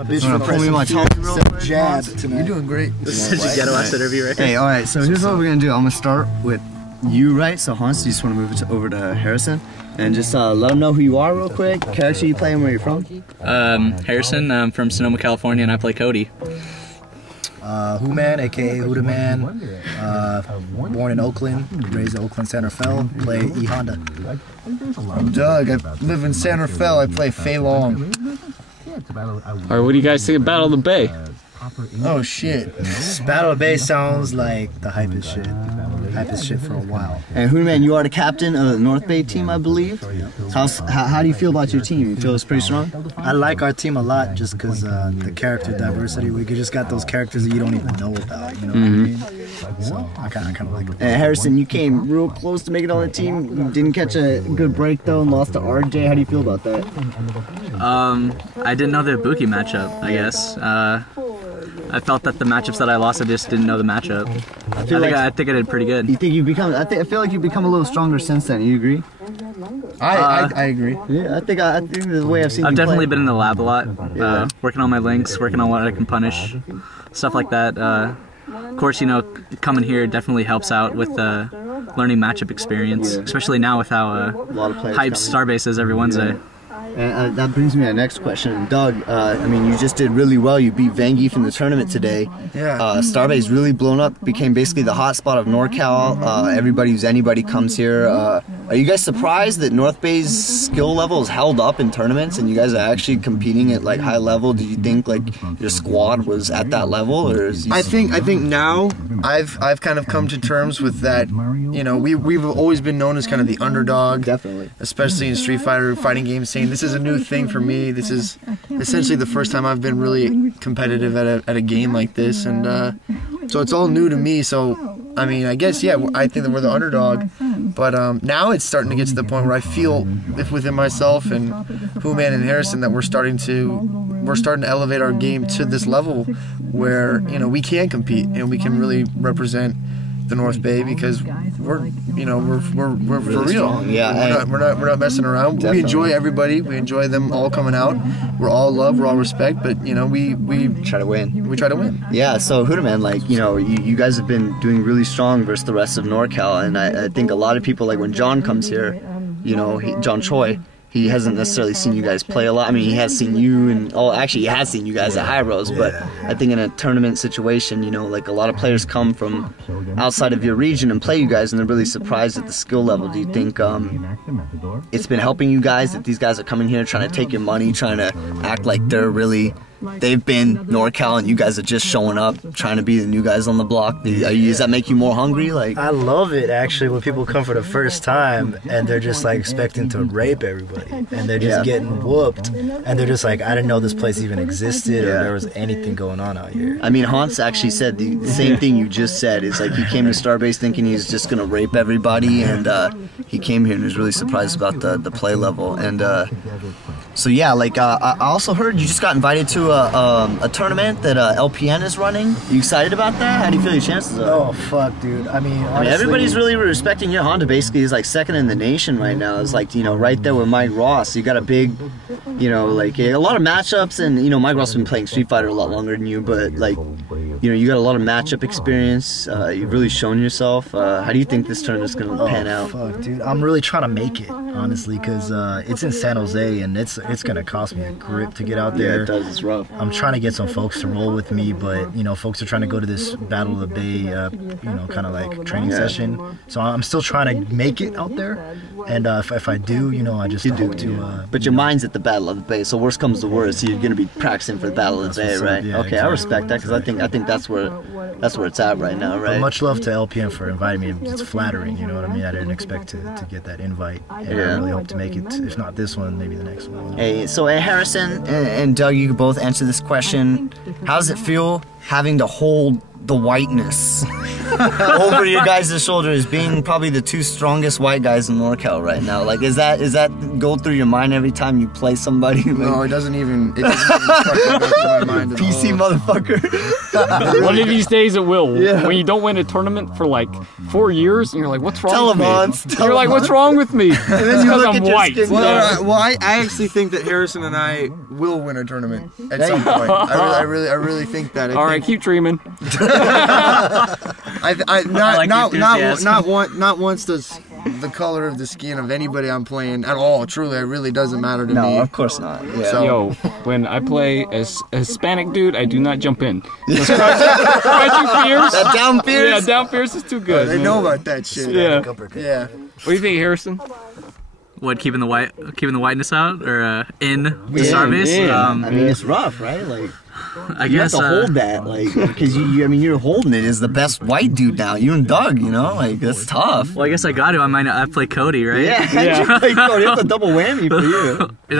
Bitch, want to pull me my tongue real quick? Jab tonight. You're doing great. This is a ghetto ass interview right here. Hey, alright, so here's what we're gonna do. I'm gonna start with you, right? So Hans, you just wanna move it over to Harrison and just let them know who you are real quick, character you play and where you're from. Harrison, I'm from Sonoma, California, and I play Cody. Hoo-Man, aka Huda Man, born in Oakland, raised in Oakland, Santa Fe, play E Honda. I'm Doug, I live in Santa Fe, I play Fei Long. Alright, what do you guys think of Battle of the Bay? Oh shit. Battle of the Bay sounds like the hypest shit. Hypest shit for a while. And Huda Man, you are the captain of the NorthBay team, I believe. How do you feel about your team? You feel it's pretty strong? I like our team a lot just because the character diversity. We just got those characters that you don't even know about, you know what I mean? So I kind of like it. And Harrison, you came real close to making it on the team. You didn't catch a good break though and lost to RJ. How do you feel about that? I didn't know the Ibuki matchup, I guess. I felt that the matchups that I lost, I just didn't know the matchup. I think I did pretty good. You think you've become? I feel like you've become a little stronger since then. You agree? I agree. Yeah, I think the way I've seen. I've you definitely play. been in the lab a lot, working on my links, working on what I can punish, stuff like that. Of course, you know, coming here definitely helps out with learning matchup experience, especially now with how hyped Starbase is every Wednesday. And that brings me to the next question. Doug, I mean, you just did really well. You beat Vangeef in the tournament today. Yeah. Starbase really blown up, became basically the hot spot of NorCal. Everybody who's anybody comes here. Are you guys surprised that Northbay's skill level is held up in tournaments and you guys are actually competing at like high level? Did you think like your squad was at that level, or is I think now I've kind of come to terms with that. You know, we've always been known as kind of the underdog. Definitely. Especially in Street Fighter fighting games, saying this is a new thing for me. This is essentially the first time I've been really competitive at a game like this, and so it's all new to me. So I mean, I guess yeah, I think that we're the underdog, but now it's starting to get to the point where I feel within myself and Hoo-Man and Harrison that we're starting to elevate our game to this level where, you know, we can compete and we can really represent the NorthBay because we're for real. Yeah, we're not messing around. Definitely. We enjoy everybody. We enjoy them all coming out. We're all love. We're all respect. But you know, we try to win. We try to win. Yeah. So Huda Man, like, you know, you guys have been doing really strong versus the rest of NorCal, and I think a lot of people, like when John comes here, you know, John Choi. He hasn't necessarily seen you guys play a lot. I mean, he has seen you, and actually, he has seen you guys at High Rose. But I think in a tournament situation, you know, like a lot of players come from outside of your region and play you guys, and they're really surprised at the skill level. Do you think it's been helping you guys that these guys are coming here trying to take your money, trying to act like they've been NorCal and you guys are just showing up, trying to be the new guys on the block? Does that make you more hungry? Like, I love it actually when people come for the first time and they're just like expecting to rape everybody and they're just getting whooped and they're just like, I didn't know this place even existed or there was anything going on out here. I mean, Hans actually said the same thing you just said. It's like he came to Starbase thinking he's just gonna rape everybody, and he came here and was really surprised about the play level. And so yeah, like I also heard you just got invited to a tournament that LPN is running. You excited about that? How do you feel your chances are? Oh fuck, dude. I mean, honestly, everybody's really respecting your Honda. Basically, is like second in the nation right now. It's like, you know, right there with Mike Ross. You got a big, you know, like a lot of matchups, and you know, Mike Ross has been playing Street Fighter a lot longer than you, but like, you know, you got a lot of matchup experience. You've really shown yourself. How do you think this tournament's gonna pan out? Fuck, dude. I'm really trying to make it, honestly, because it's in San Jose, and it's gonna cost me a grip to get out there. Yeah, it does. It's rough. I'm trying to get some folks to roll with me, but you know, folks are trying to go to this Battle of the Bay, you know, kind of like training session. So I'm still trying to make it out there, and if I do, you know, I just hope to. But your mind's at the Battle of the Bay, so worst comes to worst, you're gonna be practicing for the Battle of the Bay, right? Yeah, okay, exactly. I respect that, because I think that's where it's at right now, right? But much love to LPN for inviting me. It's flattering, you know what I mean? I didn't expect to get that invite, and I really hope to make it. If not this one, maybe the next one. Hey, so Harrison and Doug, you can both answer this question. How does it feel having to hold the whiteness over your guys' shoulders, being probably the two strongest white guys in NorCal right now? Like, is that go through your mind every time you play somebody? No, it doesn't even go through my mind. mind at PC all. motherfucker. One of these days it will. Yeah. When you don't win a tournament for like 4 years, and you're like, what's wrong Tell with him, me? Hans. Tell You're him, like, what's Hans. wrong with me? And then you Because look I'm at your white. skin. Well, I actually think that Harrison and I will win a tournament at some point. I really think that. All right, keep dreaming. Not once does the color of the skin of anybody I'm playing at all. Truly, it really doesn't matter to me. No, of course not. Yeah. So- Yo, when I play as a Hispanic dude, I do not jump in. Those crouching fears. That down fears? Yeah, down fears is too good. They man. know about that shit. Yeah. Yeah. What do you think, Harrison? What, keeping the whiteness out or in the Starbase? Yeah. I mean, it's rough, right? Like, I you guess have to hold that, like, because I mean, you're holding it as the best white dude now. You and Doug, you know, like that's tough. Well, I guess I got to. I play Cody, right? Yeah. Like, Cody, it's a double whammy for you.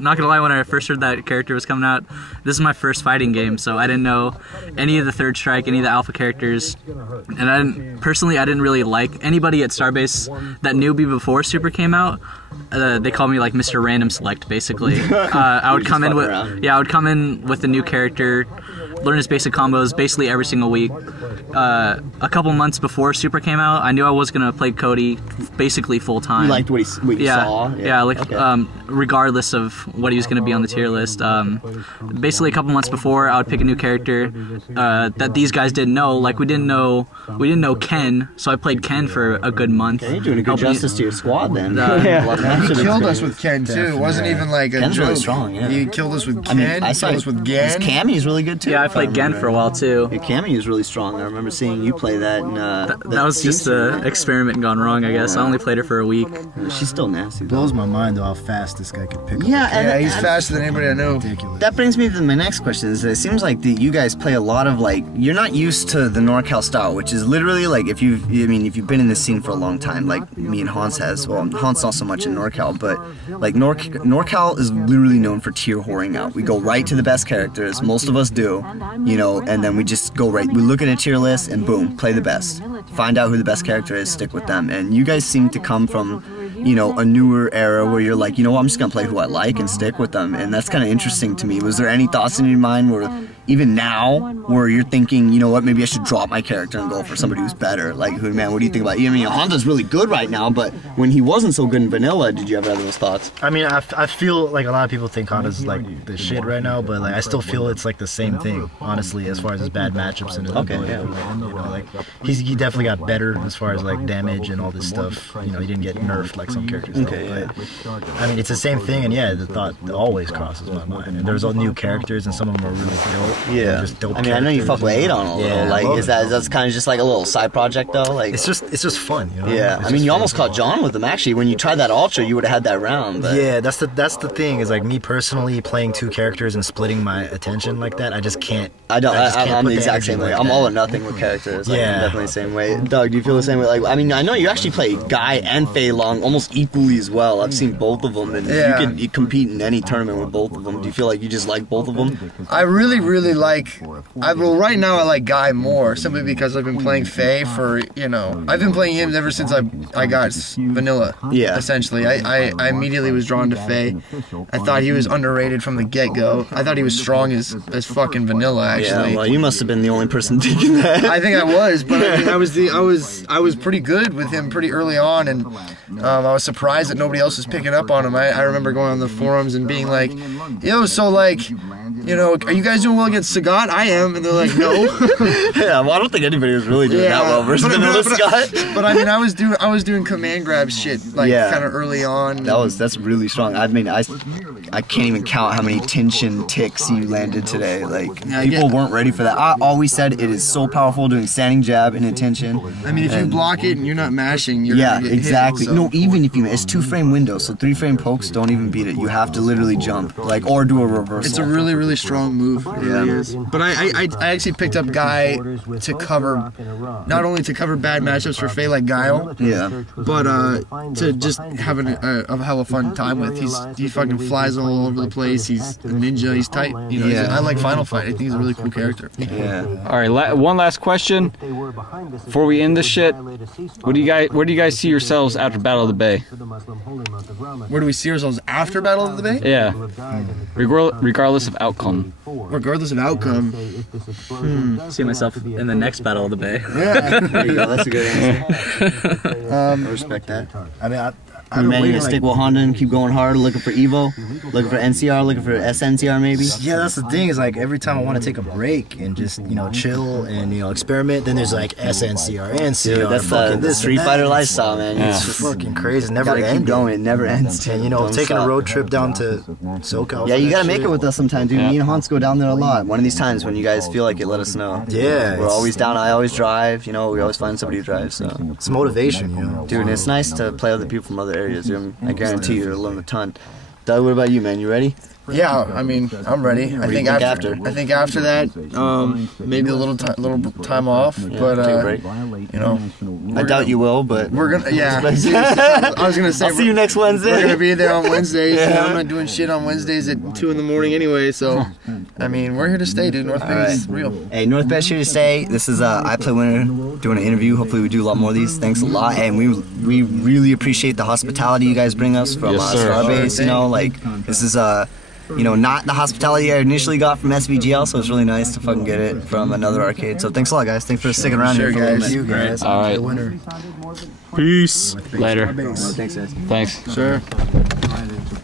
Not gonna lie, when I first heard that character was coming out, this is my first fighting game, so I didn't know any of the Third Strike, any of the alpha characters, and I didn't really like anybody at Starbase that knew me before Super came out. They called me like Mr. Random Select, basically. I would come in with a new character, learn his basic combos basically every single week. A couple months before Super came out, I knew I was gonna play Cody basically full time. You liked what you saw? Yeah, like Okay. regardless of what he was gonna be on the tier list. Basically, a couple months before, I would pick a new character that these guys didn't know. Like we didn't know Ken, so I played Ken for a good month. You're doing a good justice to your squad then. He killed us with Ken too. It wasn't even like a Ken's joke. really strong, yeah. He killed us with I Ken. mean, I saw killed us with his Gan. Cammy is really good too. Yeah, I if played Gen remember for a while too. Your Cammy is really strong. I remember seeing you play that. And, That was just an experiment gone wrong, I guess. I only played her for a week. She's still nasty. Though. Blows my mind though how fast this guy could pick up. Yeah, Yeah, he's faster than anybody I know. Ridiculous. That brings me to my next question. Is that it seems like you guys play a lot of like you're not used to the NorCal style, which is literally like if you've been in this scene for a long time, like me and Hans has. Well, Hans not so much in NorCal, but like NorCal is literally known for tier whoring out. We go right to the best characters. Most of us do, and then we just go right. We look at a tier list and boom, play the best. Find out who the best character is, stick with them. And you guys seem to come from a newer era where you're like, I'm just gonna play who I like and stick with them, and that's kind of interesting to me. Was there any thoughts in your mind where even now where you're thinking, maybe I should drop my character and go for somebody who's better? Like, what do you think about? I mean, Honda's really good right now, but when he wasn't so good in vanilla, did you ever have those thoughts? I mean, I feel like a lot of people think Honda's like the shit right now, but like I still feel it's like the same thing, honestly, as far as his bad matchups and his ability. Like he definitely got better as far as like damage and all this stuff. He didn't get nerfed like some characters. But I mean, it's the same thing, and yeah, the thought always crosses my mind. And there's all new characters, and some of them are really dope. Yeah, just dope. I mean, I know you fuck with Adon a little. Yeah, like, I love is that's kind of just like a little side project though? Like, it's just fun. Yeah, I mean, you almost caught John with him actually. When you tried that ultra, you would have had that round. But. Yeah, that's the thing. Is like me personally playing two characters and splitting my attention like that. I just can't. I'm the put exact same way. like I'm that. all or nothing with characters. Like, Yeah. I'm definitely the same way. Doug, do you feel the same way? Like, I mean, I know you actually play Guy and Fei Long almost equally as well. I've seen both of them, and Yeah. you could compete in any tournament with both of them. Do you feel like you just like both of them? I really, really like. Right now I like Guy more simply because I've been playing Faye for I've been playing him ever since I got vanilla. Yeah. Essentially, I immediately was drawn to Faye. I thought he was underrated from the get go. I thought he was strong as fucking vanilla actually. Yeah. Well, you must have been the only person thinking that. I think I was, but I mean, I was pretty good with him pretty early on, and I was surprised that nobody else was picking up on him. I remember going on the forums and being like, so like, are you guys doing well against Sagat? I am, and they're like, no. Yeah, well, I don't think anybody was really doing that well versus vanilla Scott. But I mean, I was doing command grab shit like kind of early on. That's really strong. I mean, I can't even count how many tension ticks you landed today. Like, people weren't ready for that. I always said it is so powerful doing standing jab and attention. I mean, if you block it and you're not mashing, you're gonna get exactly. hit, so. No, even if it's 2-frame window, so 3-frame pokes don't even beat it. You have to literally jump, or do a reversal. It's a really, really strong move. It really is. But I actually picked up Guy to cover, not only to cover bad matchups for Faye like Guile, yeah, but to just have a hell of a fun time with. He fucking flies all over the place. He's a ninja. He's tight. You know, I like Final Fight. I think he's a really cool character. Yeah. All right, one last question before we end this shit. Where do you guys see yourselves after Battle of the Bay? Where do we see ourselves after Battle of the Bay? Yeah. Regardless of outcome. Regardless of outcome. See myself in the next Battle of the Bay. Yeah. There you go. That's a good answer. I respect that. I mean, I man, you gonna stick with Honda and keep going hard, looking for Evo, looking for NCR, looking for SNCR maybe? Yeah, that's the thing, is like every time I want to take a break and just, you know, chill and, you know, experiment, then there's like SNCR, NCR, Dude, that's the Street Fighter lifestyle, man. It's just fucking crazy. It never Gotta ends. keep going, it never ends. And, you know, Don't taking stop. a road trip down to SoCal. Yeah, you gotta for that make shit. it with us sometime, dude. Me and Hans go down there a lot. One of these times when you guys feel like it, let us know. Yeah. We're always down. I always drive. You know, we always find somebody to drive. So, It's motivation, you know. dude, and it's nice to play with other people from other areas. I guarantee you, you'll learn a ton. Doug, what about you, man? You ready? Yeah, I mean, I'm ready. I think after that, maybe a little time off, but Take a break. you know, I doubt you will, but we're gonna. Yeah, I was gonna say. I'll see you next Wednesday. We're gonna be there on Wednesdays. Yeah. You know, I'm not doing shit on Wednesdays at 2 in the morning anyway. So, I mean, we're here to stay, dude. North Bay is real. Hey, NorthBay here to stay. This is I Play Winner doing an interview. Hopefully we do a lot more of these. Thanks a lot, and we really appreciate the hospitality you guys bring us from Yes, sir. Starbase. You know, like this is you know, not the hospitality I initially got from SVGL, so it's really nice to fucking get it from another arcade. So thanks a lot, guys. Thanks for sticking around here for a little guys. bit. You guys. All right. The winner. Peace. Later. Thanks, guys. Thanks. Sure.